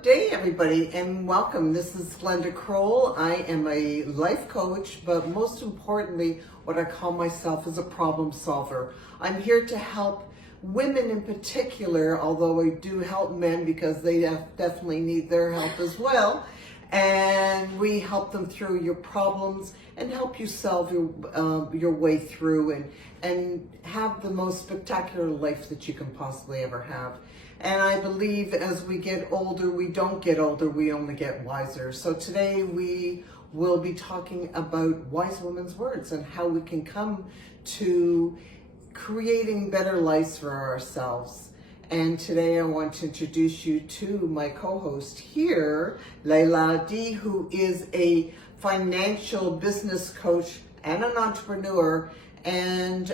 Good day, everybody, and welcome. This is Glenda Kroll. I am a life coach, but most importantly, what I call myself is a problem solver. I'm here to help women in particular, although I do help men because they definitely need their help as well. And we help them through your problems and help you solve your way through and have the most spectacular life that you can possibly ever have. And I believe as we get older, we don't get older, we only get wiser. So today we will be talking about wise women's words and how we can come to creating better lives for ourselves. And today I want to introduce you to my co-host here, Leila D, who is a financial business coach and an entrepreneur. And,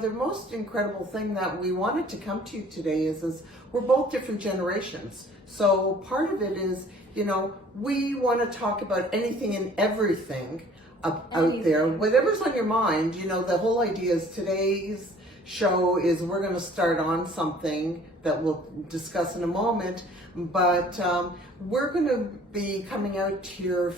the most incredible thing that we wanted to come to you today is we're both different generations. So part of it is, we want to talk about anything and everything out there, whatever's on your mind. The whole idea is today's show is we're going to start on something that we'll discuss in a moment, but we're going to be coming out here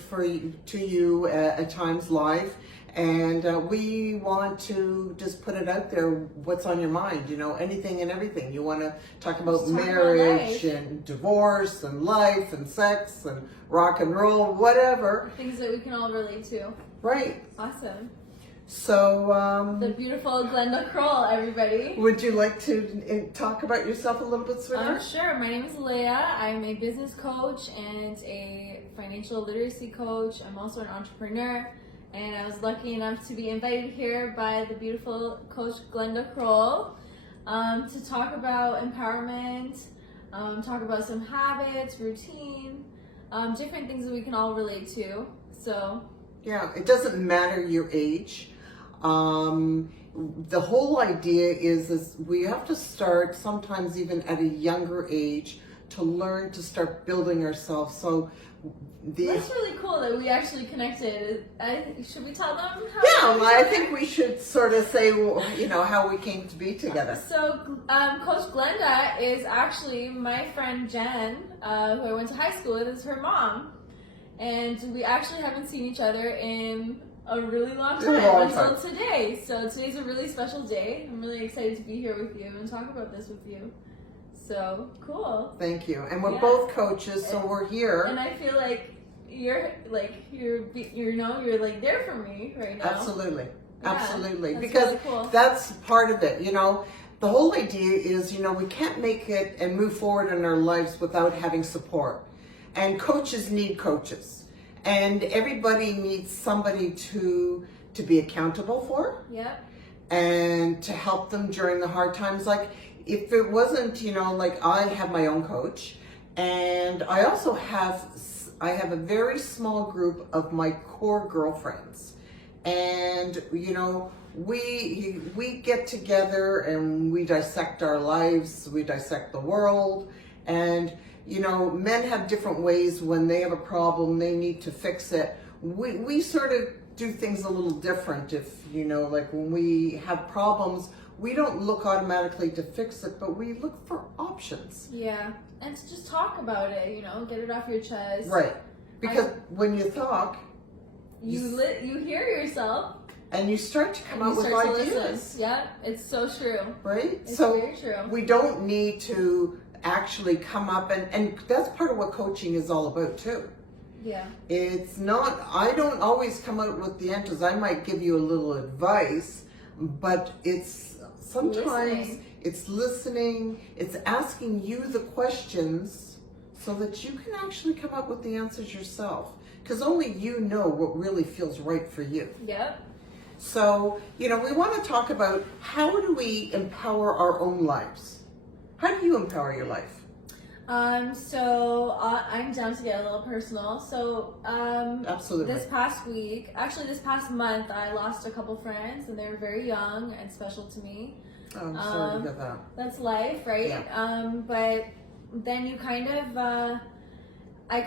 to you at times live. And we want to just put it out there, what's on your mind, anything and everything. You want to talk about marriage and divorce and life and sex and rock and roll, whatever. Things that we can all relate to. Right. Awesome. So, the beautiful Glenda Kroll, everybody. Would you like to talk about yourself a little bit, sweetheart? Sure. My name is Leah. I'm a business coach and a financial literacy coach. I'm also an entrepreneur. And I was lucky enough to be invited here by the beautiful coach Glenda Kroll to talk about empowerment, talk about some habits, routine, different things that we can all relate to. So yeah, it doesn't matter your age. The whole idea is we have to start sometimes even at a younger age to learn to start building ourselves. So that's really cool that we actually connected. Should we tell them how? Yeah, well, I think we should sort of say, how we came to be together. So, Coach Glenda is actually my friend Jen, who I went to high school with, is her mom. And we actually haven't seen each other in a really long time until today. So today's a really special day. I'm really excited to be here with you and talk about this with you. So cool. Thank you. And we're both coaches, so we're here. And I feel like you're there for me right now. Absolutely. Yeah, absolutely. that's Because really cool. That's part of it. The whole idea is, we can't make it and move forward in our lives without having support. And coaches need coaches. And everybody needs somebody to be accountable for. Yep. And to help them during the hard times. Like, if it wasn't, I have my own coach, and I also have a very small group of my core girlfriends, and we get together and we dissect our lives, we dissect the world, and men have different ways when they have a problem, they need to fix it. We sort of do things a little different. If like when we have problems, we don't look automatically to fix it, but we look for options. Yeah, and to just talk about it, get it off your chest. Right, because when you talk, you hear yourself, and you start to come out with ideas. Yeah, it's so true. Right, it's so very true. We don't need to actually come up, and that's part of what coaching is all about too. Yeah. It's not, I don't always come out with the answers. I might give you a little advice, but sometimes it's listening, it's asking you the questions so that you can actually come up with the answers yourself. Because only you know what really feels right for you. Yep. So, we want to talk about how do we empower our own lives? How do you empower your life? So I'm down to get a little personal. So, Absolutely. this past month, I lost a couple friends, and they were very young and special to me. Oh, I'm sorry to hear that. That's life, right? Yeah. But then you I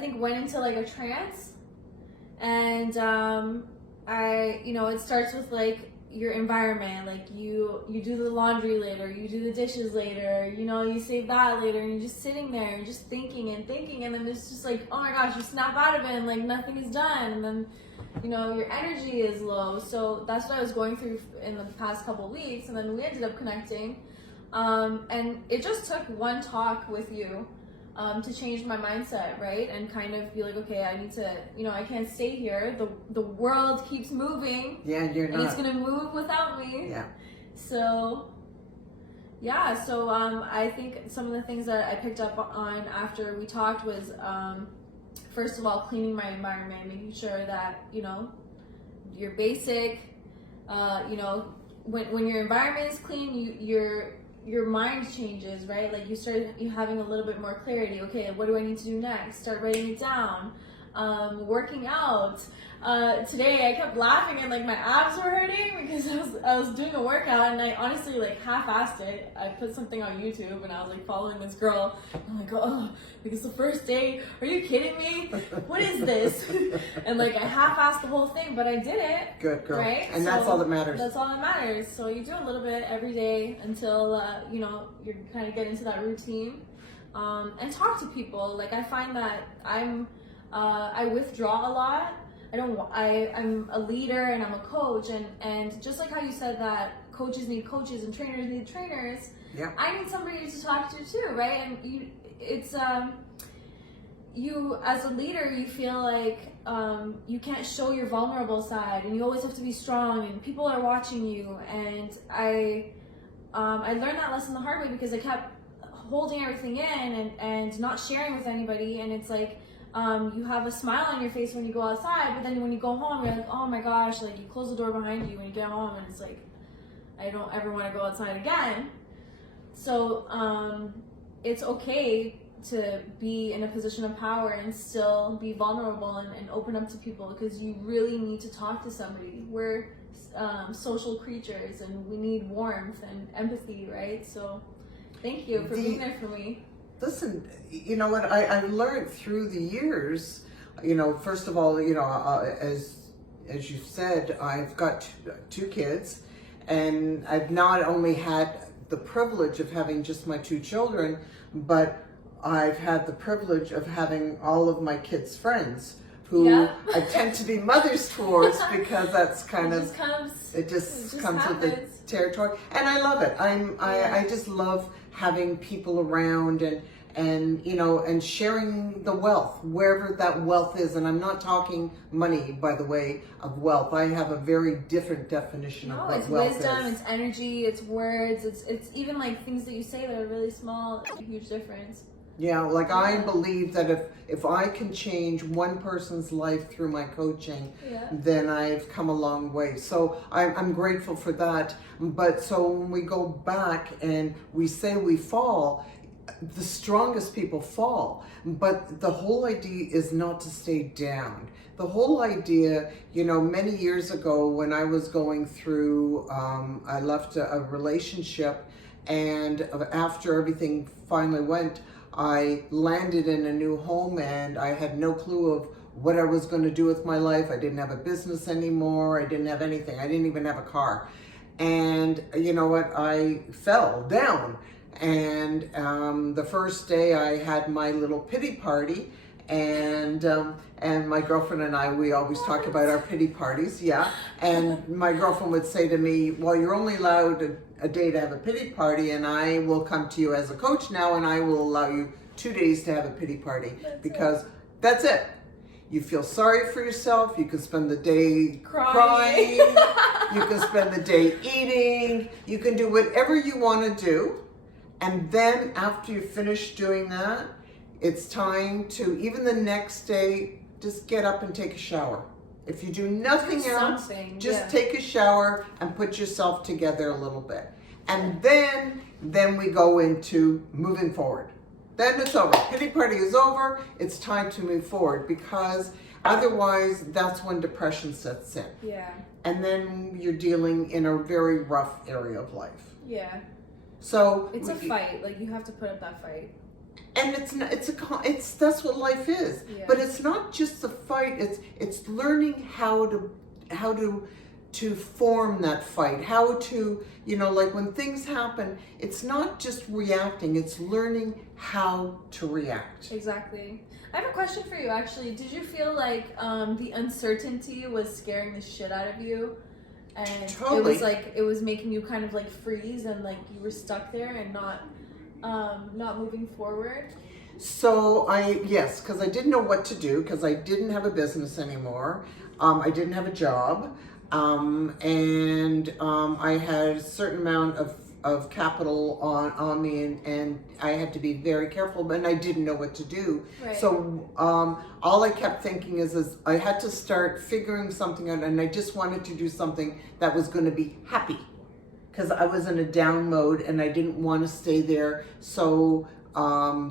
think went into like a trance, and it starts with like your environment, like you do the laundry later, you do the dishes later, you know, you save that later, and you're just sitting there and just thinking, and then it's just like, oh my gosh, you snap out of it and like nothing is done, and then, you know, your energy is low. So that's what I was going through in the past couple of weeks, and then we ended up connecting, and it just took one talk with you to change my mindset, right? And kind of be like, okay, I need to, you know, I can't stay here. The world keeps moving. Yeah, you're not. And it's gonna move without me. Yeah. So, yeah. So I think some of the things that I picked up on after we talked was, first of all, cleaning my environment, making sure that, you know, you're basic. You know, when your environment is clean, your mind changes, right? Like you having a little bit more clarity. Okay, what do I need to do next? Start writing it down. Working out. Today I kept laughing and like my abs were hurting because I was doing a workout, and I honestly like half-assed it. I put something on YouTube and I was like following this girl. I'm like, oh, like it's the first day. Are you kidding me? What is this? And like I half-assed the whole thing, but I did it. Good girl. Right? And that's all that matters. That's all that matters. So you do a little bit every day until you know, you kind of get into that routine, and talk to people. Like I find that I withdraw a lot. I'm a leader and I'm a coach, and just like how you said that coaches need coaches and trainers need trainers, yeah, I need somebody to talk to too, right? And it's you as a leader, you feel like you can't show your vulnerable side, and you always have to be strong, and people are watching you. And I learned that lesson the hard way because I kept holding everything in and not sharing with anybody, and it's like, you have a smile on your face when you go outside, but then when you go home, you're like, oh my gosh, like you close the door behind you when you get home, and it's like, I don't ever want to go outside again. So it's okay to be in a position of power and still be vulnerable and open up to people, because you really need to talk to somebody. We're social creatures and we need warmth and empathy, right? So thank you for being there for me. Listen, you know what, I've learned through the years, you know, first of all, you know, as you said, I've got two kids, and I've not only had the privilege of having just my two children, but I've had the privilege of having all of my kids' friends who I tend to be mothers towards, because that's kind of, it just comes with the territory, and I love it. I just love having people around and you know, and sharing the wealth wherever that wealth is. And I'm not talking money, by the way, of wealth. I have a very different definition of what wealth is. It's wisdom, it's energy, it's words, it's even like things that you say that are really small. It's a huge difference. Yeah, like I believe that if I can change one person's life through my coaching, then I've come a long way. So I'm grateful for that. But so when we go back and we say we fall, the strongest people fall. But the whole idea is not to stay down. The whole idea, you know, many years ago when I was going through, I left a relationship, and after everything finally went, I landed in a new home, and I had no clue of what I was going to do with my life. I didn't have a business anymore. I didn't have anything. I didn't even have a car. And you know what? I fell down. And the first day I had my little pity party, and my girlfriend and I, we always talk about our pity parties, and my girlfriend would say to me, well, you're only allowed a day to have a pity party, and I will come to you as a coach now, and I will allow you 2 days to have a pity party, because that's it. You feel sorry for yourself, you can spend the day crying, you can spend the day eating, you can do whatever you want to do. And then after you finish doing that, it's time to, even the next day, just get up and take a shower. If you do nothing else, just take a shower and put yourself together a little bit. And then we go into moving forward. Then it's over. Pity party is over. It's time to move forward, because otherwise that's when depression sets in. Yeah. And then you're dealing in a very rough area of life. Yeah. So it's a fight. Like you have to put up that fight. And that's what life is. Yeah. But it's not just a fight. It's learning how to to form that fight, how to, like when things happen, it's not just reacting, it's learning how to react. Exactly. I have a question for you, actually. Did you feel like the uncertainty was scaring the shit out of you? And Totally. it was making you kind of like freeze and like you were stuck there and not moving forward? So yes, because I didn't know what to do, because I didn't have a business anymore. I didn't have a job. And I had a certain amount of capital on me, and I had to be very careful, and I didn't know what to do. Right. So all I kept thinking is I had to start figuring something out, and I just wanted to do something that was going to be happy, because I was in a down mode and I didn't want to stay there. So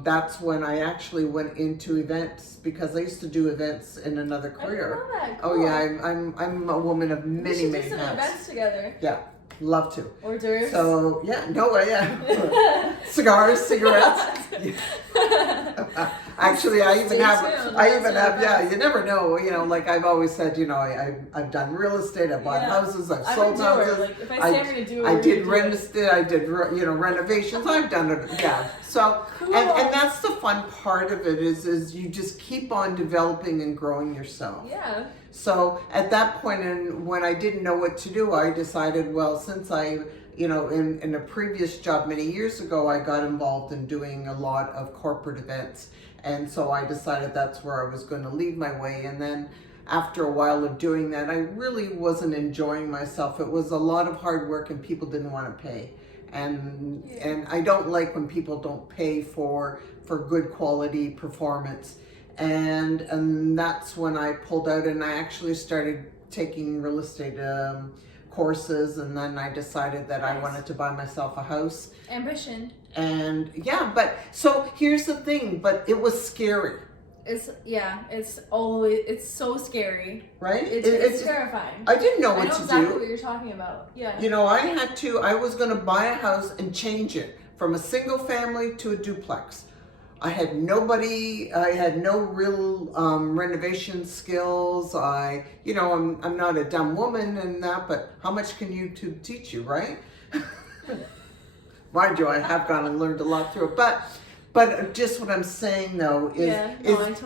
that's when I actually went into events, because I used to do events in another career. I didn't know that. Cool. Oh yeah, I'm a woman of many we should many do some hats. events together. Yeah, love to. Hors d'oeuvres. So yeah, cigars, cigarettes. Actually, I even Stay have. tuned. I even That's have. Yeah, you never know. Like I've always said, I've done real estate. I've bought houses. I've sold houses. Like if I say I'm gonna do it, I did I did renovations. I've done it. Yeah. So Cool. and that's the fun part of it is you just keep on developing and growing yourself. Yeah. So at that point, and when I didn't know what to do, I decided, well, since I, in a previous job many years ago, I got involved in doing a lot of corporate events. And so I decided that's where I was going to lead my way. And then after a while of doing that, I really wasn't enjoying myself. It was a lot of hard work and people didn't want to pay. And I don't like when people don't pay for good quality performance. And that's when I pulled out, and I actually started taking real estate courses, and then I decided that I wanted to buy myself a house. Ambition. And yeah, but so here's the thing, but it was scary. It's so scary. Right? It's terrifying. I didn't know what to do. I know exactly what you're talking about. Yeah. I was going to buy a house and change it from a single family to a duplex. I had no real renovation skills. I'm not a dumb woman and that, but how much can YouTube teach you, right? Mind you, I have gone and learned a lot through it, but just what I'm saying though is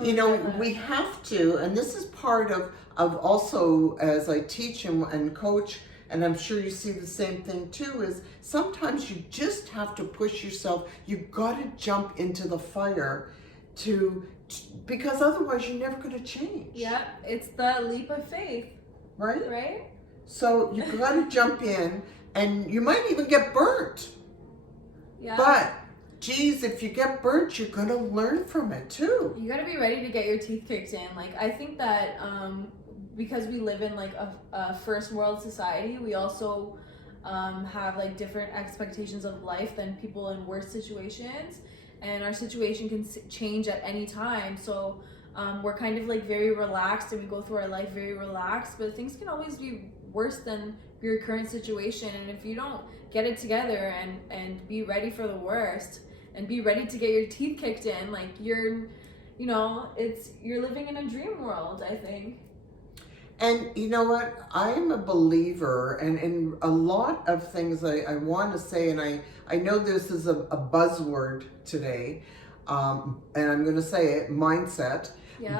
we have to, and this is part of also as I teach and coach, and I'm sure you see the same thing too, is sometimes you just have to push yourself. You've got to jump into the fire because otherwise you're never going to change. Yeah, it's the leap of faith. Right? Right? So you've got to jump in, and you might even get burnt. Yeah. But, geez, if you get burnt, you're going to learn from it too. You got to be ready to get your teeth kicked in. Like, I think that because we live in like a first world society, we also have like different expectations of life than people in worse situations, and our situation can change at any time. So we're kind of like very relaxed, and we go through our life very relaxed, but things can always be worse than your current situation. And if you don't get it together and be ready for the worst and be ready to get your teeth kicked in, like you're living in a dream world, I think. And you know what? I am a believer, and in a lot of things I want to say, and I know this is a buzzword today, and I'm going to say it, mindset,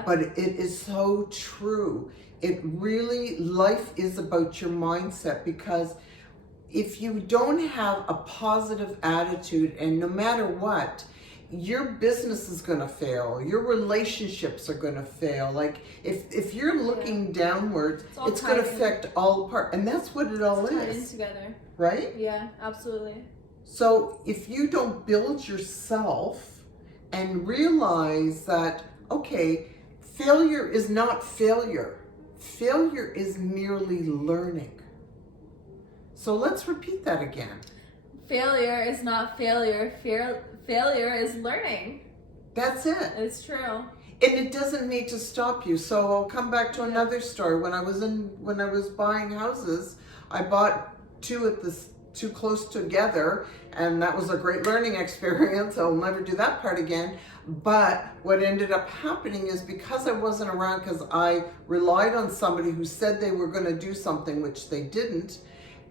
but it is so true. It really, life is about your mindset, because if you don't have a positive attitude, and no matter what, your business is going to fail. Your relationships are going to fail. Like if you're looking downwards, it's going to affect all part, and that's what it all tied is. in together. Right? Yeah, absolutely. So if you don't build yourself and realize that, okay, failure is not failure. Failure is merely learning. So let's repeat that again. Failure is not failure. Failure is learning. That's it. It's true. And it doesn't need to stop you. So I'll come back to another story. When I was buying houses, I bought two at too close together, and that was a great learning experience. I'll never do that part again. But what ended up happening is, because I wasn't around, because I relied on somebody who said they were going to do something which they didn't,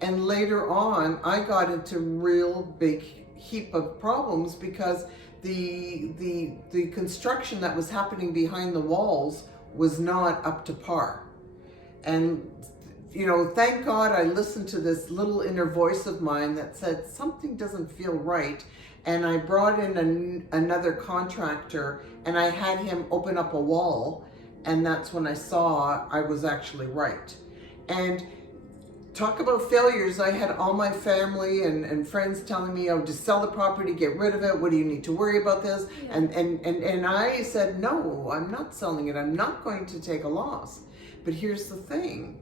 and later on I got into real big heap of problems because the construction that was happening behind the walls was not up to par. And you know, thank God I listened to this little inner voice of mine that said something doesn't feel right. And I brought in another contractor, and I had him open up a wall, and that's when I saw I was actually right. And talk about failures. I had all my family and friends telling me, oh, just sell the property, get rid of it. What do you need to worry about this? Yeah. And I said, no, I'm not selling it. I'm not going to take a loss. But here's the thing.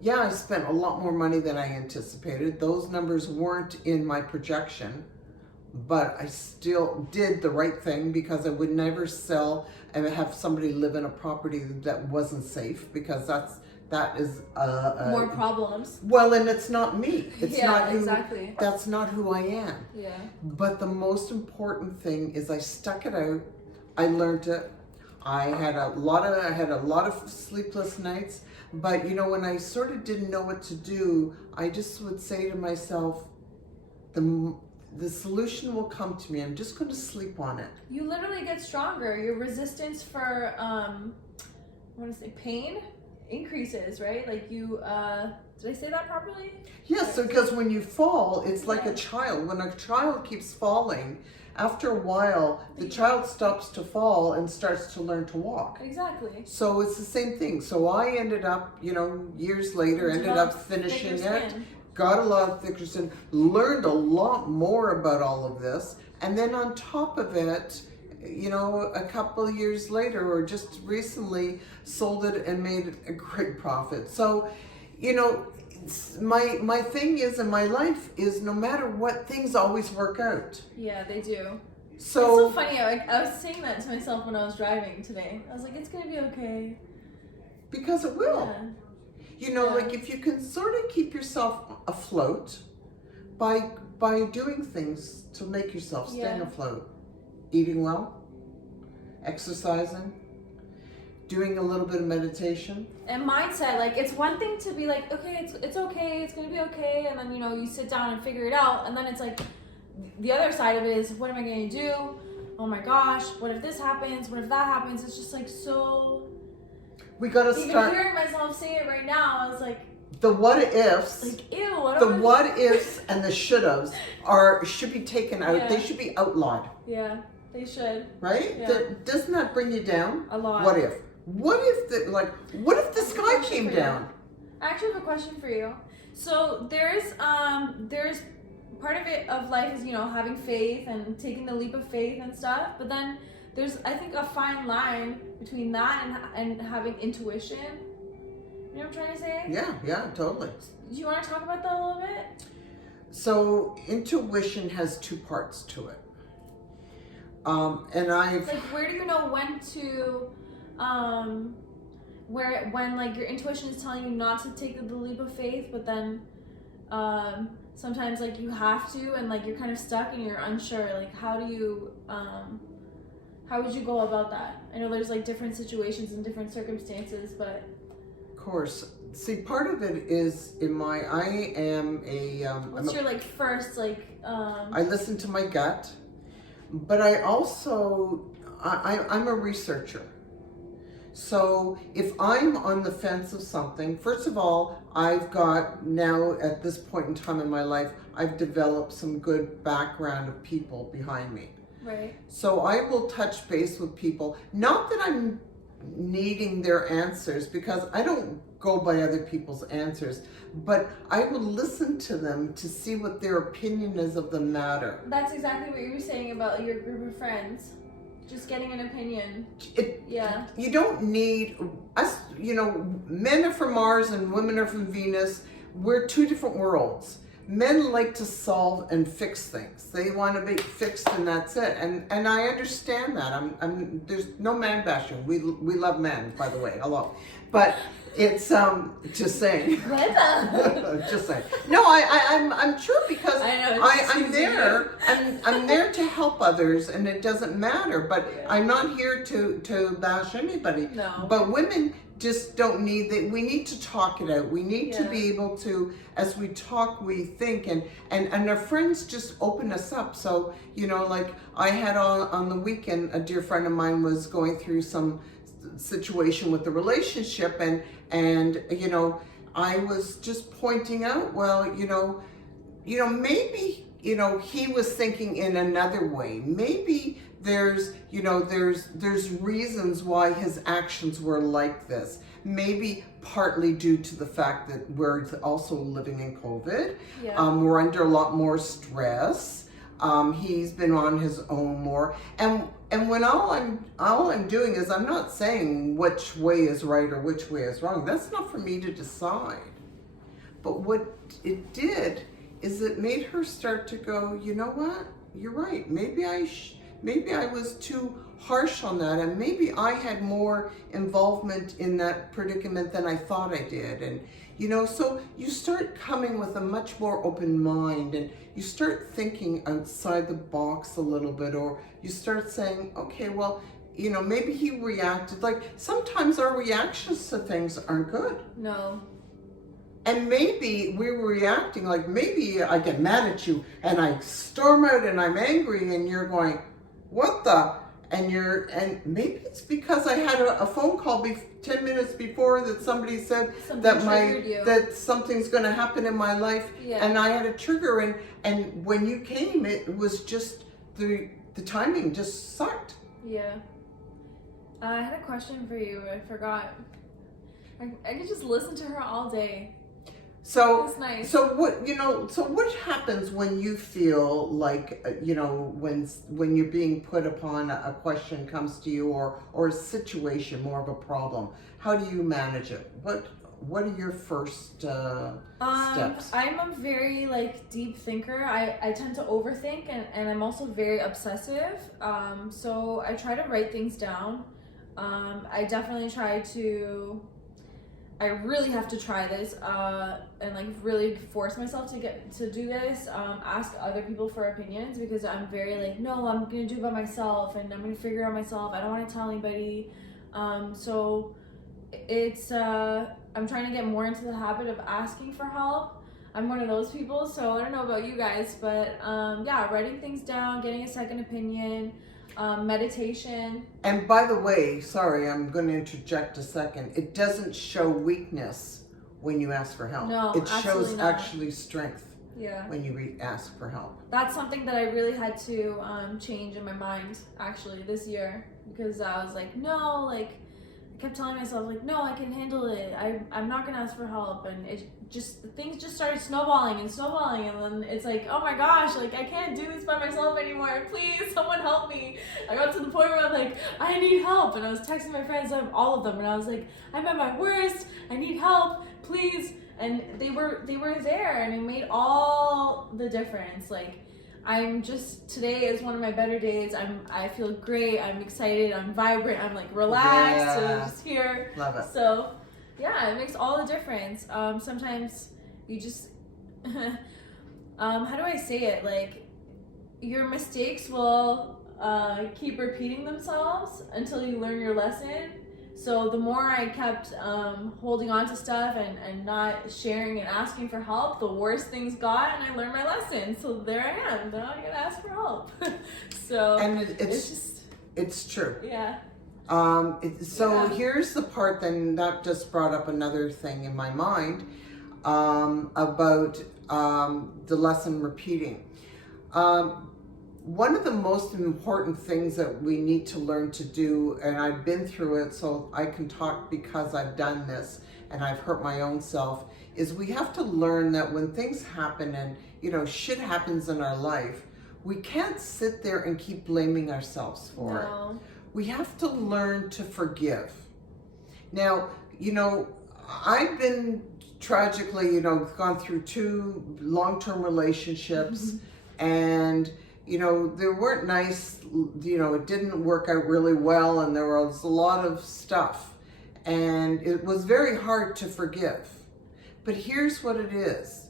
Yeah, I spent a lot more money than I anticipated. Those numbers weren't in my projection, but I still did the right thing, because I would never sell and have somebody live in a property that wasn't safe, because that is more problems. Well, and it's not me. It's not who, exactly. That's not who I am. Yeah. But the most important thing is I stuck it out. I learned it. I had a lot of sleepless nights. But you know, when I sort of didn't know what to do, I just would say to myself, the solution will come to me. I'm just going to sleep on it. You literally get stronger. Your resistance for pain increases, right? Like you did I say that properly? Yes, so because when you fall, it's like a child. When a child keeps falling, after a while, the child stops to fall and starts to learn to walk. Exactly. So it's the same thing. So I ended up, you know, years later, ended up finishing it, got a lot of thicker skin, learned a lot more about all of this. And then on top of it, you know, a couple of years later, or just recently, sold it and made a great profit. So, you know, my thing is in my life is, no matter what, things always work out. Yeah, they do. So it's so funny. I was saying that to myself when I was driving today. I was like, it's gonna be okay. Because it will. Yeah. You know, like if you can sort of keep yourself afloat by doing things to make yourself stay afloat, eating well, exercising, doing a little bit of meditation. And mindset, like it's one thing to be like, okay, it's okay, it's gonna be okay, and then you know you sit down and figure it out, and then it's like the other side of it is, what am I gonna do? Oh my gosh, what if this happens? What if that happens? It's just like so. We gotta start. Even hearing myself say it right now, I was like, the what ifs. Like ew. What ifs and the should-haves should be taken out. Yeah. They should be outlawed. Yeah, they should. Right? Yeah. Doesn't that bring you down? A lot. What if? What if the sky came down? I actually have a question for you. So there's part of it of life is, you know, having faith and taking the leap of faith and stuff, but then there's, I think, a fine line between that and having intuition. You know what I'm trying to say? Yeah, totally. Do you want to talk about that a little bit? So intuition has two parts to it. And I've... Like, where do you know when to, when like your intuition is telling you not to take the leap of faith, but then sometimes like you have to, and like you're kind of stuck and you're unsure. Like, how do you, how would you go about that? I know there's like different situations and different circumstances, but... Of course. See, part of it is I am a... What's your like first like... I listen to my gut, but I also, I'm a researcher. So if I'm on the fence of something, first of all, I've got now at this point in time in my life, I've developed some good background of people behind me. Right. So I will touch base with people, not that I'm needing their answers, because I don't go by other people's answers, but I will listen to them to see what their opinion is of the matter. That's exactly what you were saying about your group of friends. Just getting an opinion. Yeah. You don't need us, you know, men are from Mars and women are from Venus. We're two different worlds. Men like to solve and fix things. They want to be fixed and that's it. And I understand that. There's no man bashing. We love men, by the way. Hello. But it's just saying. Just saying. No, I'm true because I'm there. I'm there to help others, and it doesn't matter. But I'm not here to bash anybody. No. But women just don't need that. We need to talk it out. We need to be able to, as we talk, we think, and our friends just open us up. So, you know, like I had on the weekend, a dear friend of mine was going through some situation with the relationship, and you know, I was just pointing out, well, you know, maybe, you know, he was thinking in another way. Maybe there's reasons why his actions were like this. Maybe partly due to the fact that we're also living in COVID. We're under a lot more stress. He's been on his own more, and when all I'm doing is, I'm not saying which way is right or which way is wrong. That's not for me to decide. But what it did is it made her start to go, you know what? You're right. Maybe I was too harsh on that, and maybe I had more involvement in that predicament than I thought I did. And you know, so you start coming with a much more open mind, and you start thinking outside the box a little bit, or you start saying, okay, well, you know, maybe he reacted like, sometimes our reactions to things aren't good. No. And maybe we were reacting like, maybe I get mad at you and I storm out and I'm angry, and you're going, what the? And maybe it's because I had a phone call 10 minutes before that somebody said that something's going to happen in my life, and I had a trigger, and when you came, it was just the timing just sucked. Yeah. I had a question for you. I forgot. I could just listen to her all day. So that's nice. So what happens when you feel like, you know, when you're being put upon, a question comes to you, or a situation, more of a problem? How do you manage it? What are your first steps? I'm a very deep thinker. I tend to overthink, and I'm also very obsessive. So I try to write things down. I definitely try to. I really have to try this and really force myself to do this. Ask other people for opinions, because I'm very no, I'm gonna do it by myself, and I'm gonna figure it out myself. I don't want to tell anybody. So it's I'm trying to get more into the habit of asking for help. I'm one of those people, so I don't know about you guys, but writing things down, getting a second opinion. Meditation. And by the way, sorry, I'm going to interject a second. It doesn't show weakness when you ask for help. No, it shows not. Actually strength. Yeah. When you ask for help. That's something that I really had to change in my mind actually this year, because I was no, I kept telling myself no, I can handle it. I'm not gonna ask for help, and things just started snowballing, and then it's oh my gosh, I can't do this by myself anymore. Please, someone help me. I got to the point where I'm I need help, and I was texting my friends, all of them, and I was I'm at my worst. I need help, please. And they were there, and it made all the difference. Today is one of my better days. I feel great. I'm excited. I'm vibrant. I'm relaxed. And I'm just here. Love it. So, yeah, it makes all the difference. Sometimes you just, how do I say it? Your mistakes will keep repeating themselves until you learn your lesson. So the more I kept holding on to stuff and not sharing and asking for help, the worse things got, and I learned my lesson. So there I am. Now I gotta ask for help. So and it's true. Yeah. Here's the part then that just brought up another thing in my mind about the lesson repeating. One of the most important things that we need to learn to do, and I've been through it, so I can talk because I've done this and I've hurt my own self, is we have to learn that when things happen and, shit happens in our life, we can't sit there and keep blaming ourselves for it. We have to learn to forgive. Now, I've been tragically, you know, gone through 2 long-term relationships, and you know, they weren't nice. You know, it didn't work out really well, and there was a lot of stuff, and it was very hard to forgive. But here's what it is.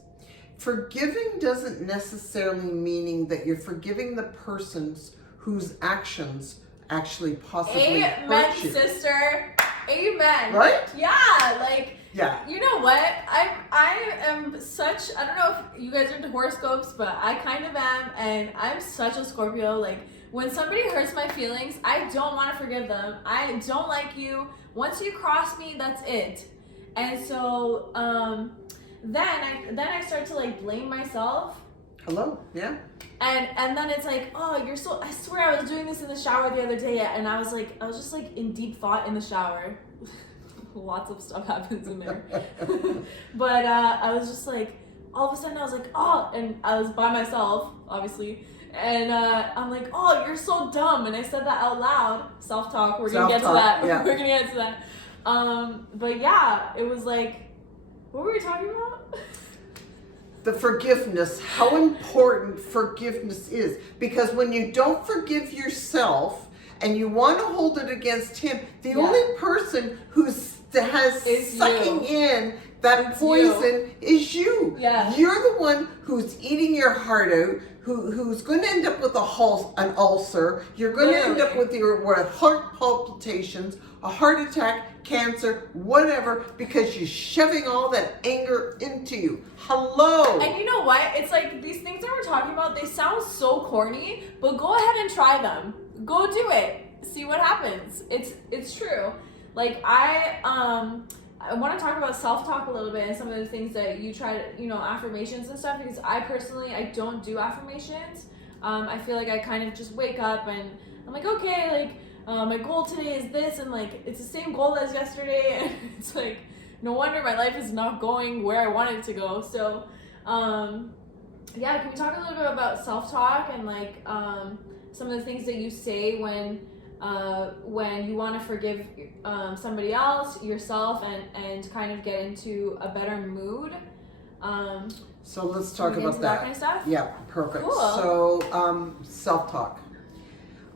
Forgiving doesn't necessarily meaning that you're forgiving the persons whose actions actually possibly hurt you. Sister. Amen. Right? Yeah, like, yeah. You know what? I am such, I don't know if you guys are into horoscopes, but I kind of am, and I'm such a Scorpio. Like, when somebody hurts my feelings, I don't want to forgive them. I don't like you. Once you cross me, that's it. And so, then I start to like blame myself. Hello? Yeah. And then it's like, oh, you're so, I swear I was doing this in the shower the other day, and I was just like in deep thought in the shower. Lots of stuff happens in there. But I was just like, all of a sudden I was like, oh, and I was by myself, obviously. And I'm like, oh, you're so dumb. And I said that out loud. Self-talk, we're going to get to that. Yeah. We're going to get to that. But yeah, it was like, what were we talking about? The forgiveness, how important forgiveness is. Because when you don't forgive yourself and you want to hold it against him, the only person has sucking in that poison is you. Yeah. You're the one who's eating your heart out, who's going to end up with an ulcer. You're going to end up with heart palpitations, a heart attack, cancer, whatever, because you're shoving all that anger into you. Hello. And you know what? It's like these things that we're talking about, they sound so corny, but go ahead and try them. Go do it. See what happens. It's true. Like I want to talk about self-talk a little bit and some of the things that you try to, you know, affirmations and stuff, because I don't do affirmations. I feel like I kind of just wake up and I'm like, okay, like, my goal today is this, and like it's the same goal as yesterday, and it's like no wonder my life is not going where I want it to go. So yeah, can we talk a little bit about self-talk and like some of the things that you say when you want to forgive somebody else, yourself, and kind of get into a better mood? So let's talk about that. Kind of stuff? Yeah, perfect. Cool. So self-talk.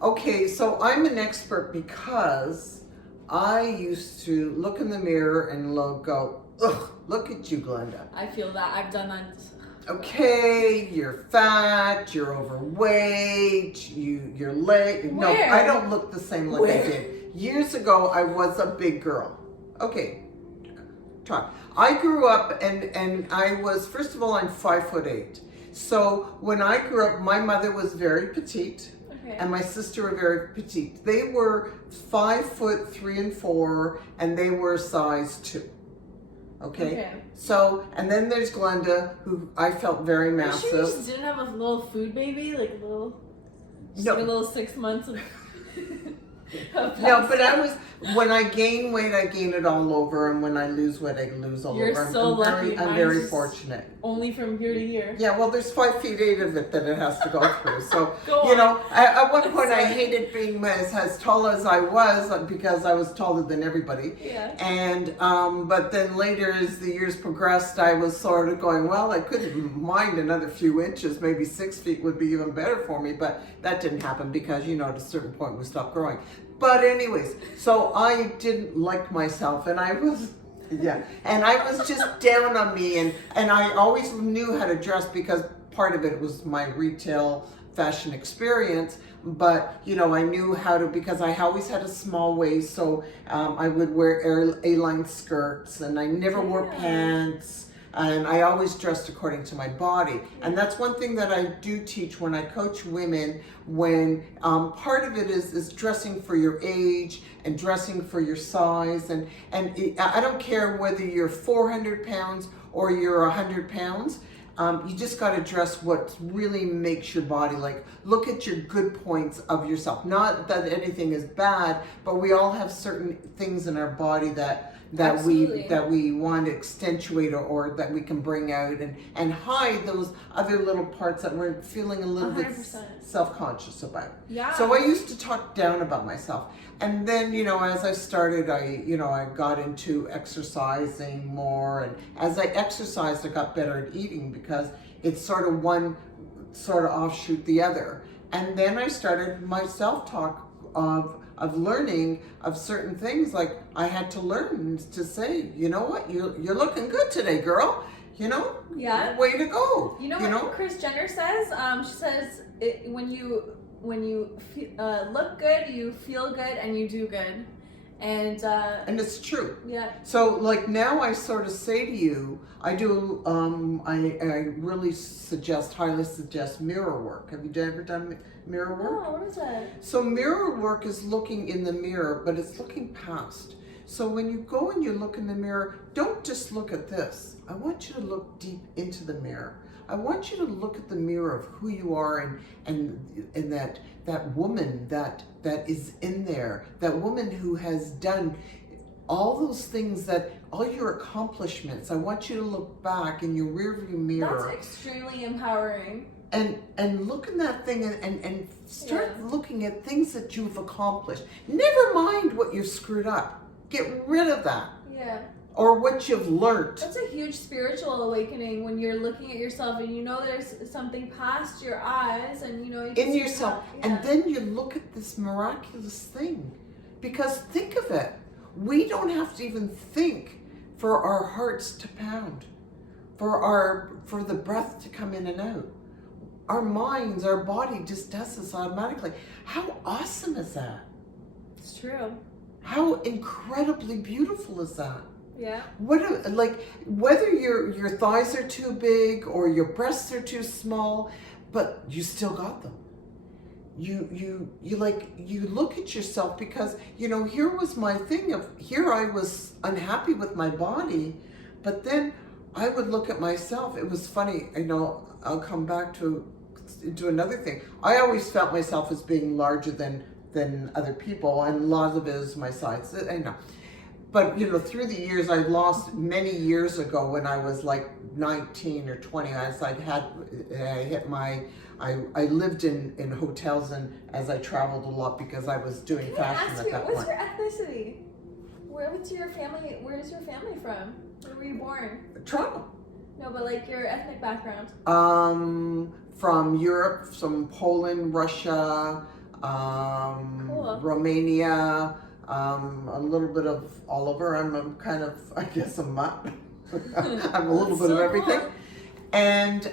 Okay, so I'm an expert because I used to look in the mirror and go, ugh, look at you, Glenda. I feel that. I've done that. Okay, you're fat, you're overweight, you're late. No, Where? I don't look the same like I did. Years ago, I was a big girl. Okay, talk. I grew up and I was, first of all, I'm 5'8". So when I grew up, my mother was very petite. And my sister were very petite. They were 5'3" and 4", and they were size 2. Okay. So, and then there's Glenda, who I felt very massive. You just didn't have a little food baby, like a little 6 months of. No, but when I gain weight, I gain it all over, and when I lose weight, I lose all over. You're so lucky. I'm very fortunate. Only from here to here. Yeah, well, there's 5'8" of it that it has to go through. So, you know, at one point I hated being as tall as I was because I was taller than everybody. Yeah. And, but then later as the years progressed, I was sort of going, well, I couldn't mind another few inches, maybe 6 feet would be even better for me. But that didn't happen because, you know, at a certain point we stopped growing. But anyways, so I didn't like myself, and I was, and I was just down on me, and I always knew how to dress because part of it was my retail fashion experience, but you know, I knew how to, because I always had a small waist, so I would wear A-line skirts, and I never wore pants. And I always dressed according to my body. And that's one thing that I do teach when I coach women, when part of it is dressing for your age and dressing for your size. And I don't care whether you're 400 pounds or you're 100 pounds. You just got to dress what really makes your body, like, look at your good points of yourself. Not that anything is bad, but we all have certain things in our body that we want to accentuate or that we can bring out and hide those other little parts that we're feeling a little 100%. Bit self-conscious about. Yeah. So I used to talk down about myself. And then, as I started, I got into exercising more. And as I exercised, I got better at eating because it's sort of one sort of offshoot the other. And then I started my self-talk of learning of certain things. Like I had to learn to say, you know what, you're looking good today, girl. Yeah. Way to go. What Kris Jenner says? She says when you look good, you feel good, and you do good. And it's true. Yeah. So like now I sort of say to you, I do, I really highly suggest mirror work. Have you ever done mirror work? No, what is that? So mirror work is looking in the mirror, but it's looking past. So when you go and you look in the mirror, don't just look at this. I want you to look deep into the mirror. I want you to look at the mirror of who you are and that woman that is in there, that woman who has done all those things, all your accomplishments. I want you to look back in your rearview mirror. That's extremely empowering. And look in that thing and start looking at things that you've accomplished. Never mind what you've screwed up. Get rid of that. Yeah. Or what you've learned. That's a huge spiritual awakening when you're looking at yourself and there's something past your eyes and you in yourself. Yeah. And then you look at this miraculous thing. Because think of it. We don't have to even think for our hearts to pound. For the breath to come in and out. Our minds, our body just does this automatically. How awesome is that? It's true. How incredibly beautiful is that? Yeah. Whether your thighs are too big or your breasts are too small, but you still got them. You look at yourself because here was my thing of here I was unhappy with my body, but then I would look at myself. It was funny. I'll come back to another thing. I always felt myself as being larger than other people, and a lot of it is my size. I know. But through the years, I lost many years ago when I was like 19 or 20. I lived in hotels and as I traveled a lot because I was doing fashion at that point. What's your ethnicity? Where's your family from? Where were you born? Toronto. No, but like your ethnic background. From Europe, from Poland, Russia, Cool. Romania, a little bit of all over. I'm kind of, I guess, a mutt. I'm a little bit of everything. Cool. And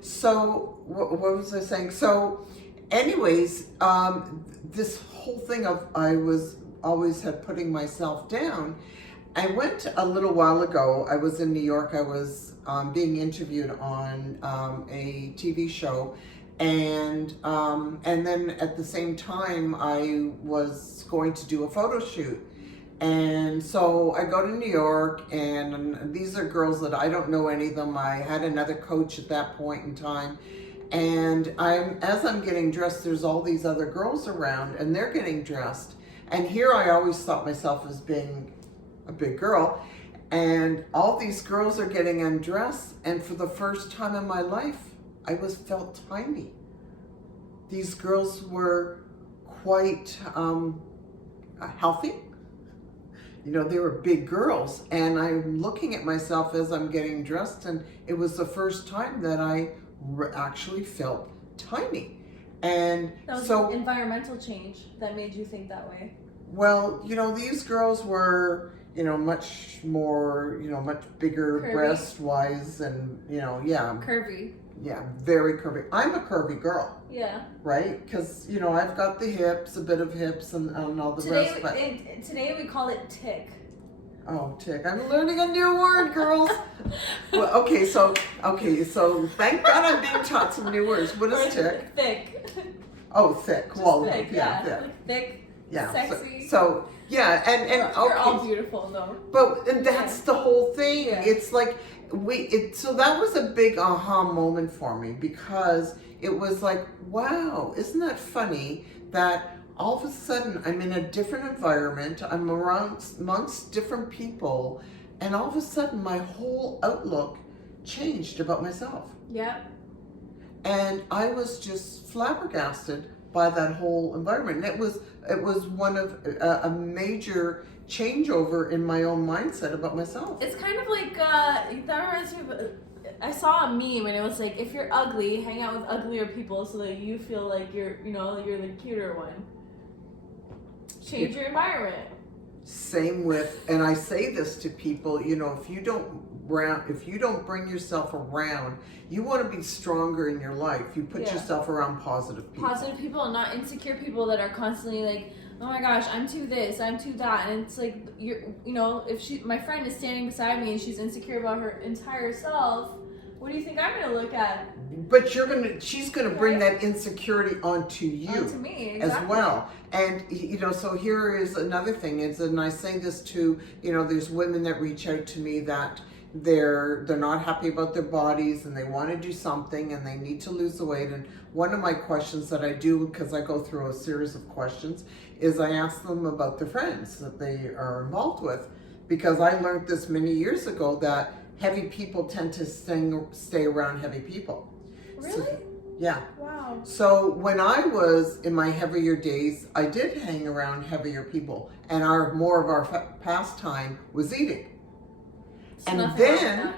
so, what was I saying? So, anyways, this whole thing of I was always had putting myself down. I went a little while ago. I was in New York. I was being interviewed on a TV show. And then at the same time, I was going to do a photo shoot. And so I go to New York, and these are girls that I don't know any of them. I had another coach at that point in time. And as I'm getting dressed, there's all these other girls around, and they're getting dressed. And here I always thought myself as being a big girl. And all these girls are getting undressed, and for the first time in my life, I felt tiny. These girls were quite healthy. They were big girls, and I'm looking at myself as I'm getting dressed, and it was the first time that I actually felt tiny. And that was so environmental change that made you think that way. Well, these girls were, much more, much bigger Curvy. breast-wise, and Curvy. Yeah, very curvy. I'm a curvy girl. Yeah. Right? Because, I've got the hips, a bit of hips and all the rest. But Today we call it tick. Oh, tick. I'm learning a new word, girls. Well, okay, so thank God I'm being taught some new words. What is tick? Thick. Oh, thick. Just Well, thick, yeah. Like thick, Yeah. sexy. So yeah, and You're all okay. beautiful though. But and that's the whole thing. Yeah. It's like so that was a big aha moment for me, because it was like, wow, isn't that funny that all of a sudden I'm in a different environment, I'm amongst different people, and all of a sudden my whole outlook changed about myself. Yeah. And I was just flabbergasted by that whole environment. And it was one of a major changeover in my own mindset about myself. It's kind of like that reminds me of. I saw a meme and it was like, if you're ugly, hang out with uglier people so that you feel like you're the cuter one. Change your environment. Same with, and I say this to people, if you don't bring yourself around, you want to be stronger in your life. You put yourself around positive people. Positive people, not insecure people that are constantly like, oh my gosh, I'm too this, I'm too that, and it's like if my friend is standing beside me and she's insecure about her entire self, what do you think I'm gonna look at? But she's gonna bring that insecurity onto you, onto me, exactly. as well. And so here is another thing and I say this to, there's women that reach out to me that they're not happy about their bodies and they want to do something and they need to lose the weight. And one of my questions that I do, because I go through a series of questions, is I ask them about their friends that they are involved with, because I learned this many years ago that heavy people tend to stay around heavy people. Really? So, yeah. Wow. So when I was in my heavier days, I did hang around heavier people, and more of our pastime was eating. And then,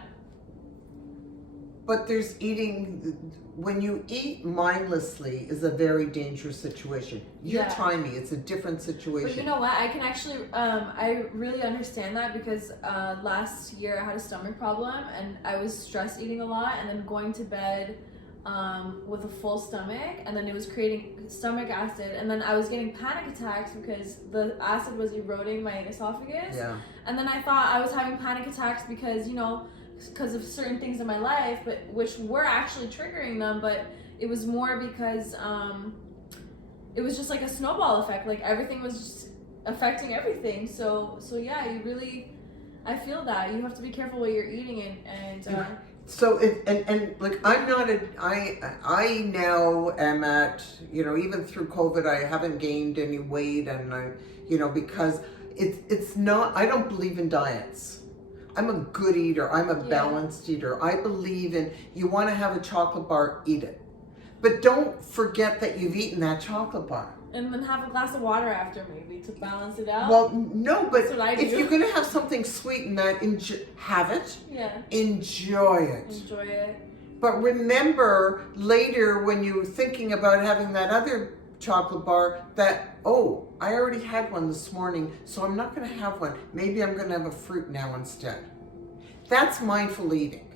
but there's eating, when you eat mindlessly is a very dangerous situation. You're tiny, it's a different situation. But you know what, I can actually, I really understand that because last year I had a stomach problem and I was stress eating a lot and then going to bed with a full stomach, and then it was creating stomach acid, and then I was getting panic attacks because the acid was eroding my esophagus. Yeah. And then I thought I was having panic attacks because because of certain things in my life, but which were actually triggering them, but it was more because it was just like a snowball effect. Like everything was just affecting everything. So yeah, I feel that you have to be careful what you're eating and so and like I now am at, even through COVID, I haven't gained any weight, and I, because it's not, I don't believe in diets. I'm a good eater. I'm a balanced eater. I believe in, you want to have a chocolate bar, eat it. But don't forget that you've eaten that chocolate bar. And then have a glass of water after, maybe, to balance it out. Well, no, but if do. you're going to have something sweet in that, have it. Yeah. Enjoy it. Enjoy it. But remember later when you're thinking about having that other chocolate bar that, oh, I already had one this morning, so I'm not going to have one. Maybe I'm going to have a fruit now instead. That's mindful eating.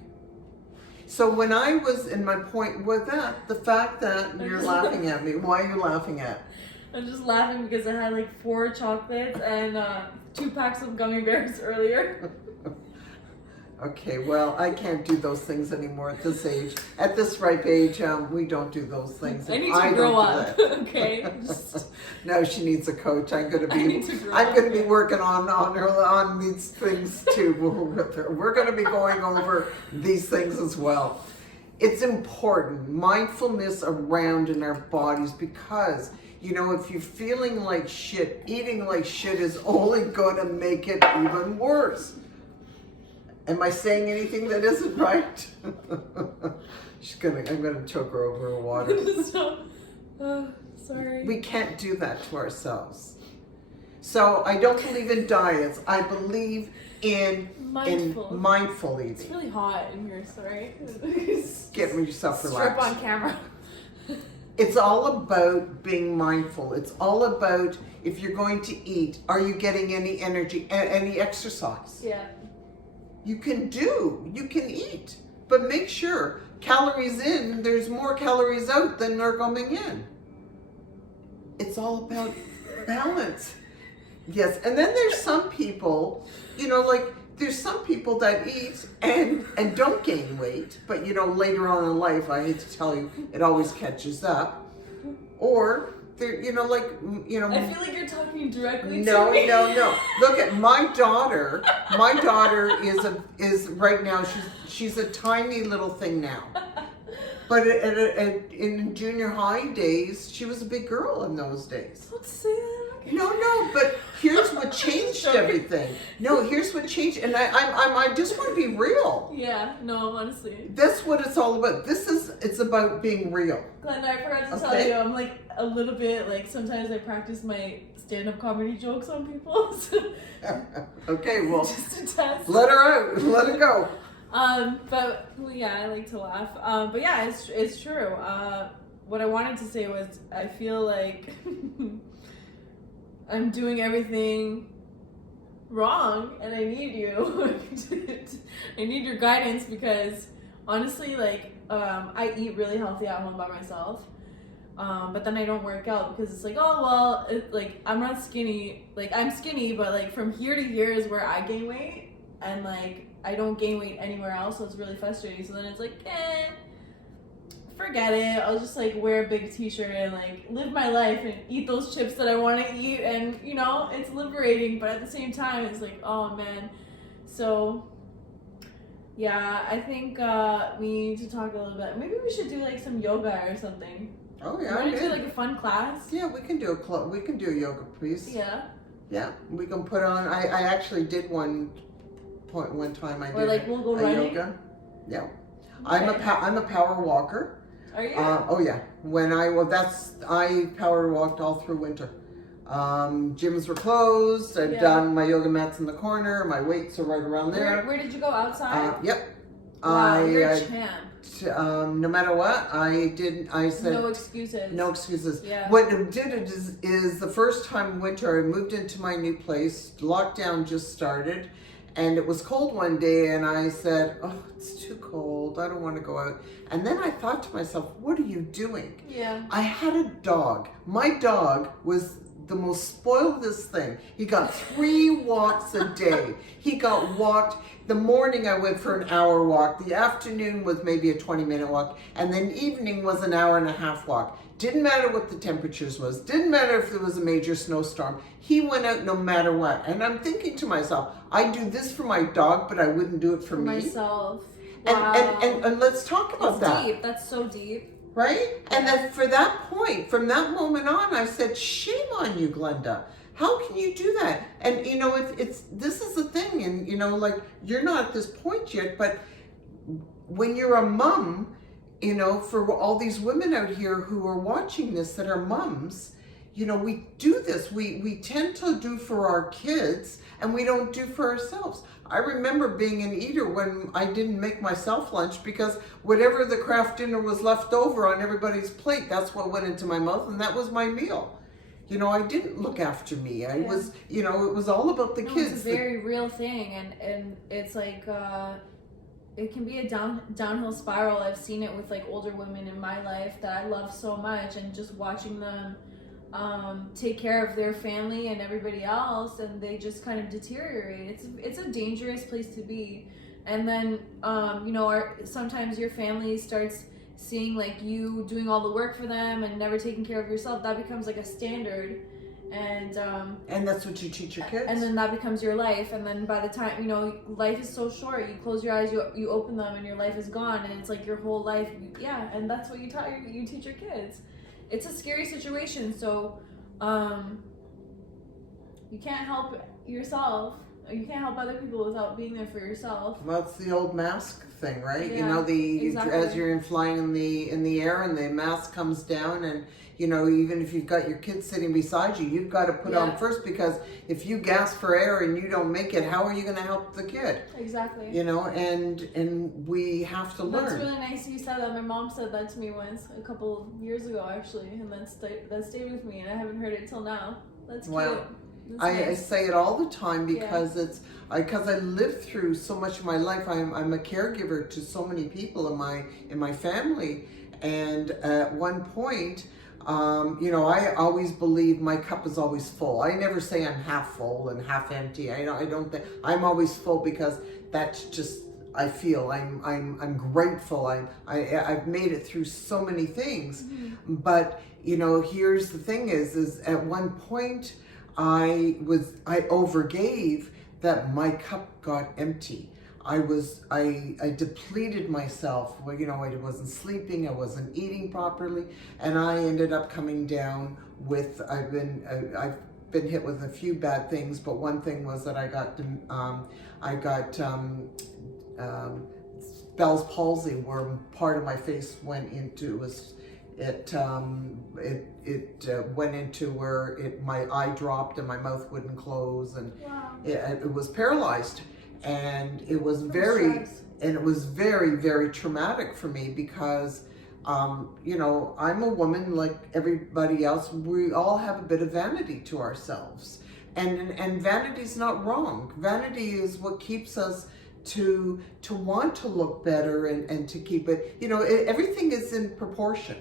So when I was in my point with that, the fact that you're laughing at me, why are you laughing at? I'm just laughing because I had like 4 chocolates and 2 packs of gummy bears earlier. Okay, well, I can't do those things anymore at this age. At this ripe age, we don't do those things. I need to grow up. Okay. No, she needs a coach. I'm going to be working on these things too. We're going to be going over these things as well. It's important, mindfulness around in our bodies, because if you're feeling like shit, eating like shit is only going to make it even worse. Am I saying anything that isn't right? I'm gonna choke her over her water. Sorry. We can't do that to ourselves. So I don't believe in diets. I believe in mindful eating. It's really hot in here, sorry. Get yourself relaxed. Strip on camera. It's all about being mindful. It's all about, if you're going to eat, are you getting any energy, any exercise? Yeah. You can eat, but make sure calories in, there's more calories out than are coming in. It's all about balance. Yes, and then there's some people, there's some people that eat and don't gain weight, but later on in life, I hate to tell you, it always catches up. Or they're, I feel like you're talking directly to me. No. Look at my daughter. My daughter is right now, she's a tiny little thing now. But in junior high days, she was a big girl in those days. Don't say that. No, but here's what changed everything. No, here's what changed, and I just want to be real. Yeah, no, honestly. That's what it's all about. It's about being real. Glenda, I forgot to tell you, I'm like a little bit, like sometimes I practice my stand-up comedy jokes on people. So Okay, well, just to test. let her out, let her go. But well, yeah, I like to laugh. But yeah, it's true. What I wanted to say was I feel like I'm doing everything wrong, and I need you. I need your guidance because honestly, like, I eat really healthy at home by myself. But then I don't work out because it's like, oh, well, like, I'm not skinny. Like, I'm skinny, but like from here to here is where I gain weight. And like, I don't gain weight anywhere else. So it's really frustrating. So then it's like, forget it. I'll just like wear a big t-shirt and like live my life and eat those chips that I want to eat. And you know, it's liberating, but at the same time, it's like, oh man. So yeah, I think we need to talk a little bit. Maybe we should do like some yoga or something. Oh yeah, you want to do like a fun class? Yeah, we can do a yoga piece. Yeah. Yeah, we can put on. I actually did one time. I did like we'll go running. Yoga. Yeah, Okay. I'm a power walker. Are you? Oh yeah. I power walked all through winter. Gyms were closed. I've done my yoga mats in the corner. My weights are right around there. Where did you go, outside? Yep. Wow, you're a champ. No matter what, I said no excuses. No excuses. Yeah. What did it is the first time winter I moved into my new place. Lockdown just started, and it was cold one day, and I said, "Oh, it's too cold. I don't want to go out." And then I thought to myself, "What are you doing?" Yeah. I had a dog. My dog was the most spoiledest thing. He got 3 walks a day. He got walked. The morning I went for an hour walk. The afternoon was maybe a 20-minute walk. And then evening was an hour and a half walk. Didn't matter what the temperatures was. Didn't matter if there was a major snowstorm. He went out no matter what. And I'm thinking to myself, I do this for my dog, but I wouldn't do it for me. Myself. Wow. And let's talk about that. Deep. That's so deep. Right? And then from that moment on, I said, shame on you, Glenda. How can you do that? And you know, this is the thing, and you know, like, you're not at this point yet, but when you're a mom, you know, for all these women out here who are watching this that are moms, you know, we do this. We tend to do for our kids, and we don't do for ourselves. I remember being an eater when I didn't make myself lunch because whatever the craft dinner was left over on everybody's plate, that's what went into my mouth, and that was my meal. You know, I didn't look after me. I was, you know, it was all about the kids. It's a very real thing, and it's like, it can be a downhill spiral. I've seen it with like older women in my life that I love so much, and just watching them take care of their family and everybody else, and they just kind of deteriorate. It's a dangerous place to be. And then you know, sometimes your family starts seeing like you doing all the work for them and never taking care of yourself. That becomes like a standard, and that's what you teach your kids. And then that becomes your life. And then by the time, you know, life is so short. You close your eyes, you open them, and your life is gone. And it's like your whole life. Yeah, and that's what you teach your kids. It's a scary situation. So you can't help yourself. You can't help other people without being there for yourself. Well, it's the old mask thing, right? Yeah, you know, exactly. As you're flying in the air, and the mask comes down, and you know, even if you've got your kids sitting beside you, you've got to put on first, because if you gasp for air and you don't make it, how are you going to help the kid? Exactly. You know, and we have to learn. That's really nice you said that. My mom said that to me once, a couple of years ago actually, and that stayed with me, and I haven't heard it till now. That's cute. Wow. Nice. I say it all the time because because I lived through so much of my life. I'm a caregiver to so many people in my family, and at one point, you know, I always believe my cup is always full. I never say I'm half full and half empty. I don't think I'm always full, because that's just, I feel I'm grateful. I've made it through so many things, but you know, here's the thing: is at one point I overgave, that my cup got empty. I depleted myself. Well, you know, I wasn't sleeping, I wasn't eating properly, and I ended up coming down with, I've been hit with a few bad things, but one thing was that I got Bell's palsy, where part of my face went into went into where my eye dropped and my mouth wouldn't close, and Wow. it was paralyzed, and it was very, very traumatic for me because you know, I'm a woman like everybody else. We all have a bit of vanity to ourselves, and vanity's not wrong. Vanity is what keeps us to want to look better and to keep it, you know, everything is in proportion.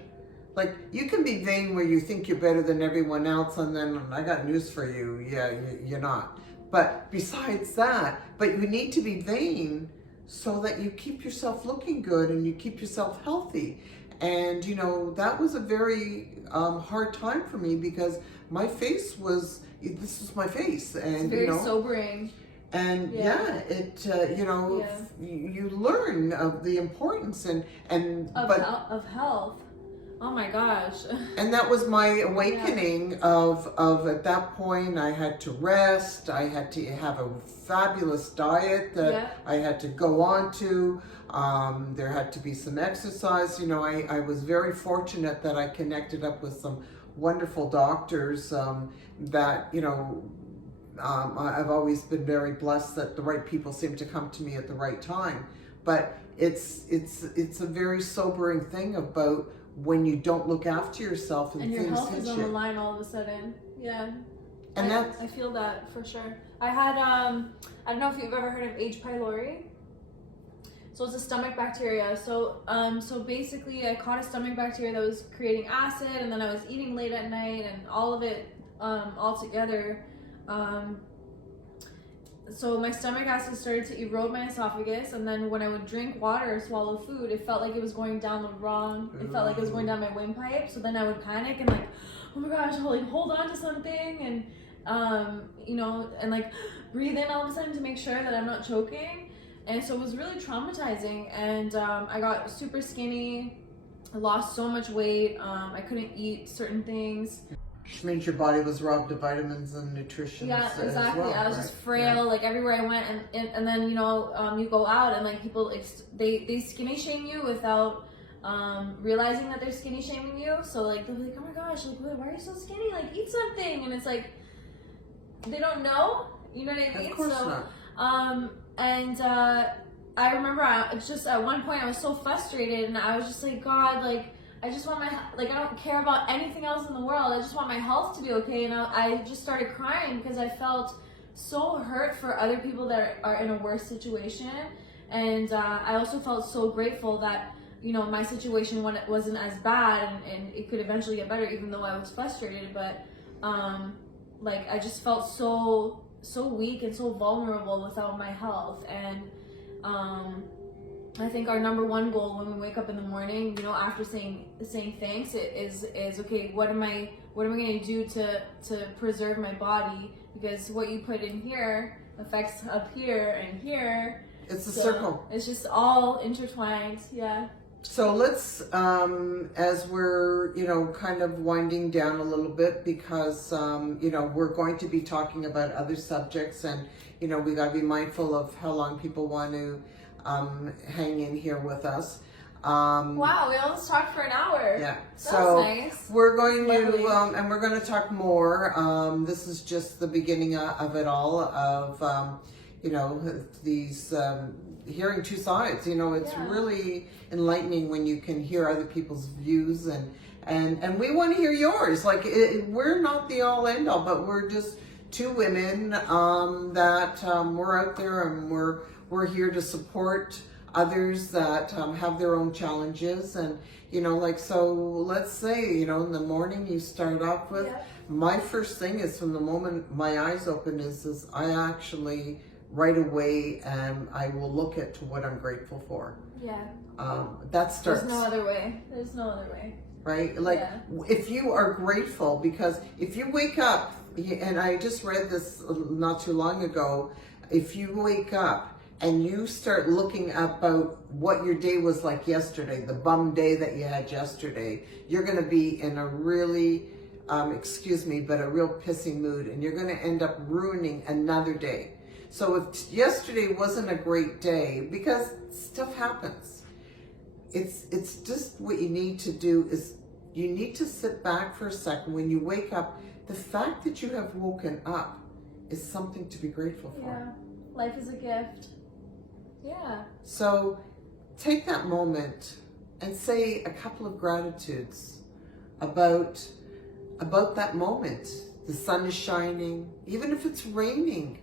Like, you can be vain where you think you're better than everyone else, and then I got news for you, yeah, you're not. But besides that, but you need to be vain so that you keep yourself looking good and you keep yourself healthy. And you know, that was a very hard time for me because my face this was my face, and It's very you know, sobering. and Yeah. you know, you learn of the importance Of health. Oh my gosh. and that was my awakening of at that point I had to rest. I had to have a fabulous diet that I had to go on to. There had to be some exercise. You know, I was very fortunate that I connected up with some wonderful doctors that, you know, I've always been very blessed that the right people seem to come to me at the right time. But it's a very sobering thing about when you don't look after yourself and your things health hit is you. on the line all of a sudden. Yeah. And I feel that for sure. I had I don't know if you've ever heard of H. pylori. So it's a stomach bacteria. So so basically I caught a stomach bacteria that was creating acid, and then I was eating late at night, and all of it all together. So my stomach acid started to erode my esophagus, and then when I would drink water or swallow food, it felt like it was going down it felt like it was going down my windpipe. So then I would panic and like, oh my gosh, I'll like hold on to something, and you know, and like breathe in all of a sudden to make sure that I'm not choking. And so it was really traumatizing, and I got super skinny. I lost so much weight. I couldn't eat certain things. Which means your body was robbed of vitamins and nutrition. Yeah, exactly. As well, I was just frail, like everywhere I went, and then you know, you go out and like people they skinny shame you without realizing that they're skinny shaming you. So like they'll be like, oh my gosh, like why are you so skinny? Like eat something, and it's like they don't know. You know what I mean? Of course not. And I remember just at one point I was so frustrated, and I was just like, God, like I just want I don't care about anything else in the world. I just want my health to be okay. And I just started crying because I felt so hurt for other people that are in a worse situation. And I also felt so grateful that, you know, my situation wasn't as bad, and it could eventually get better, even though I was frustrated. But like I just felt so weak and so vulnerable without my health. And I think our number one goal when we wake up in the morning, you know, after saying thanks, is okay, what am I going to do to preserve my body? Because what you put in here affects up here and here. It's a circle. It's just all intertwined. Yeah. So let's, as we're, you know, kind of winding down a little bit, because, you know, we're going to be talking about other subjects, and, you know, we got to be mindful of how long people want to hang in here with us. Wow, we almost talked for an hour. Yeah. So nice. We're going to, and we're going to talk more. This is just the beginning of it all, of, you know, these, hearing two sides. You know, it's really enlightening when you can hear other people's views, and we want to hear yours. Like, we're not the all end all, but we're just two women that we're out there, and we're here to support others that have their own challenges. And, you know, like, so let's say, you know, in the morning you start off with, my first thing is, from the moment my eyes open, is I actually right away, I will look at what I'm grateful for. Yeah. That starts. There's no other way. There's no other way. Right? Like, if you are grateful, because if you wake up, and I just read this not too long ago, if you wake up and you start looking about what your day was like yesterday, the bum day that you had yesterday, you're going to be in a really excuse me, but a real pissy mood, and you're going to end up ruining another day. So if yesterday wasn't a great day, because stuff happens, it's just what you need to do is you need to sit back for a second. When you wake up, the fact that you have woken up is something to be grateful for. Yeah, life is a gift. Yeah. So take that moment and say a couple of gratitudes about that moment. The sun is shining, even if it's raining,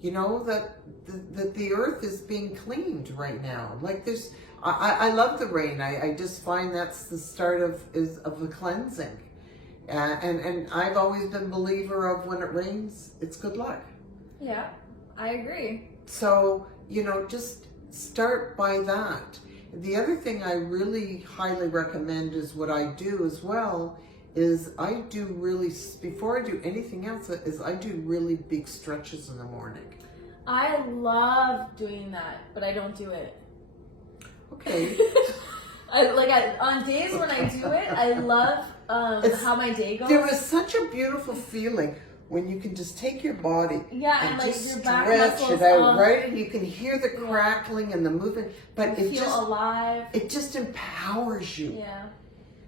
you know, that the earth is being cleaned right now. Like I love the rain. I just find that's the start of a cleansing. And I've always been a believer of when it rains, it's good luck. Yeah, I agree. So, you know, just start by that. The other thing I really highly recommend is what I do as well is I do really, before I do anything else, is I do really big stretches in the morning. I love doing that, but I don't do it. Okay. On days when I do it, I love how my day goes. There is such a beautiful feeling when you can just take your body and like just your back stretch muscles it out, right? And you can hear the crackling and the movement, but you feel alive. It just empowers you. Yeah.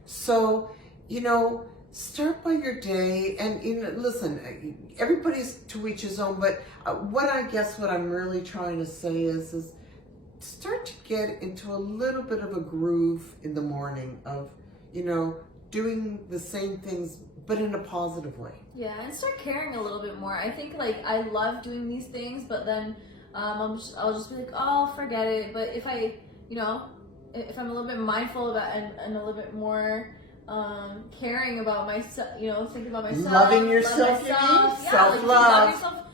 So, you know, start by your day, and you know, listen, everybody's to each his own, but what I'm really trying to say is start to get into a little bit of a groove in the morning of, you know, doing the same things, but in a positive way. Yeah, and start caring a little bit more. I think like I love doing these things, but then I'll just be like, oh, forget it. But if I, you know, if I'm a little bit mindful about and a little bit more caring about myself, you know, thinking about myself, loving yourself, you mean? Self-love. Love yourself,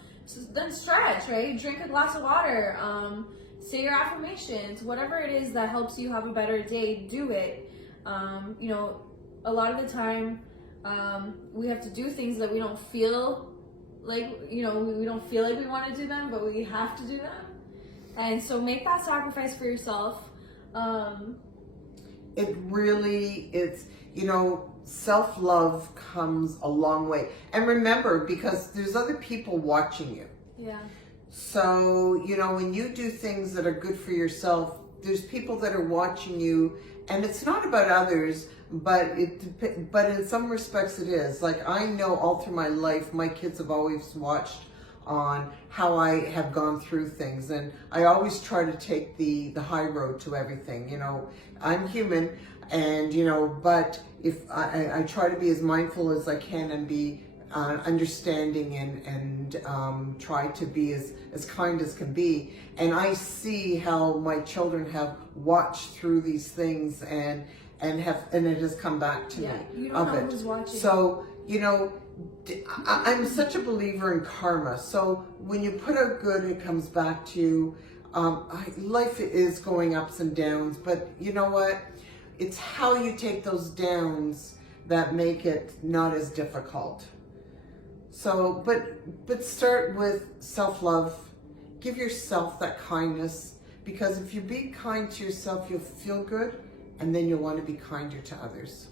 then stretch, right? Drink a glass of water, say your affirmations, whatever it is that helps you have a better day, do it. You know, a lot of the time, we have to do things that we don't feel like, you know, we don't feel like we want to do them, but we have to do them. And so make that sacrifice for yourself. It's, you know, self-love comes a long way. And remember, because there's other people watching you. Yeah. So, you know, when you do things that are good for yourself, there's people that are watching you, and it's not about others, but in some respects it is. Like, I know all through my life, my kids have always watched on how I have gone through things, and I always try to take the high road to everything. You know, I'm human, and you know, but if I try to be as mindful as I can and be understanding and try to be as kind as can be. And I see how my children have watched through these things and it has come back to me. You don't know who's watching. So, you know, I'm such a believer in karma. So when you put out good, it comes back to you. Life is going ups and downs, but you know what? It's how you take those downs that make it not as difficult. So, but start with self-love. Give yourself that kindness, because if you be kind to yourself, you'll feel good, and then you'll want to be kinder to others.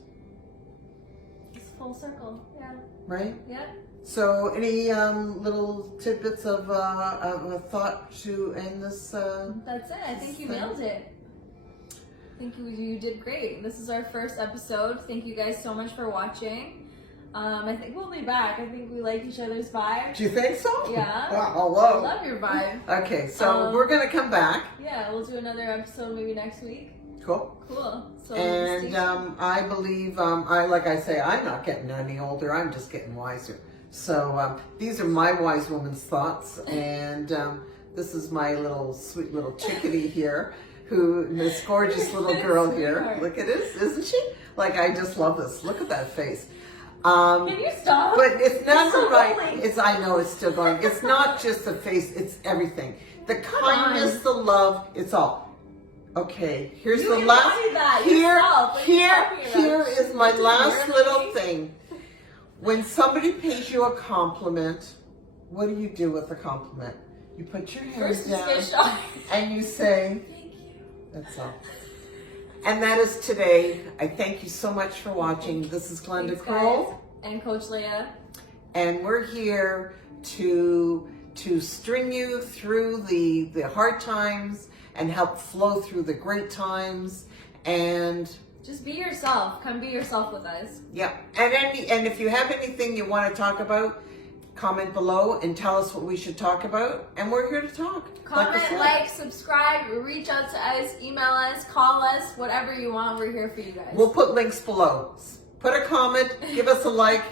It's full circle, yeah. Right? Yeah. So, any little tidbits of a thought to end this? That's it. I think you nailed it. I think you did great. This is our first episode. Thank you guys so much for watching. I think we'll be back. I think we like each other's vibe. Do you think so? Yeah. Wow, I love your vibe. Okay, so we're going to come back. Yeah, we'll do another episode maybe next week. Cool. So and I believe, like I say, I'm not getting any older. I'm just getting wiser. So these are my wise woman's thoughts. And this is my little sweet little chickadee here, this gorgeous little girl here. Look at this, isn't she? Like, I just love this. Look at that face. Can you stop? But it's not right. Going. I know it's still going. It's not just the face, it's everything. The kindness, the love, it's all. Okay, here's the last. Here is my last little thing. When somebody pays you a compliment, what do you do with a compliment? You put your hands down and you say, "Thank you." That's all. And that is today. I thank you so much for watching. This is Glenda Kroll. And Coach Leah. And we're here to string you through the hard times and help flow through the great times. And just be yourself. Come be yourself with us. yeah. And if you have anything you want to talk about, comment below and tell us what we should talk about. And we're here to talk. Comment, like, subscribe, reach out to us, email us, call us, whatever you want. We're here for you guys. We'll put links below. Put a comment, give us a like,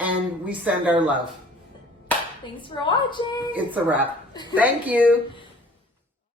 and we send our love. Thanks for watching. It's a wrap. Thank you.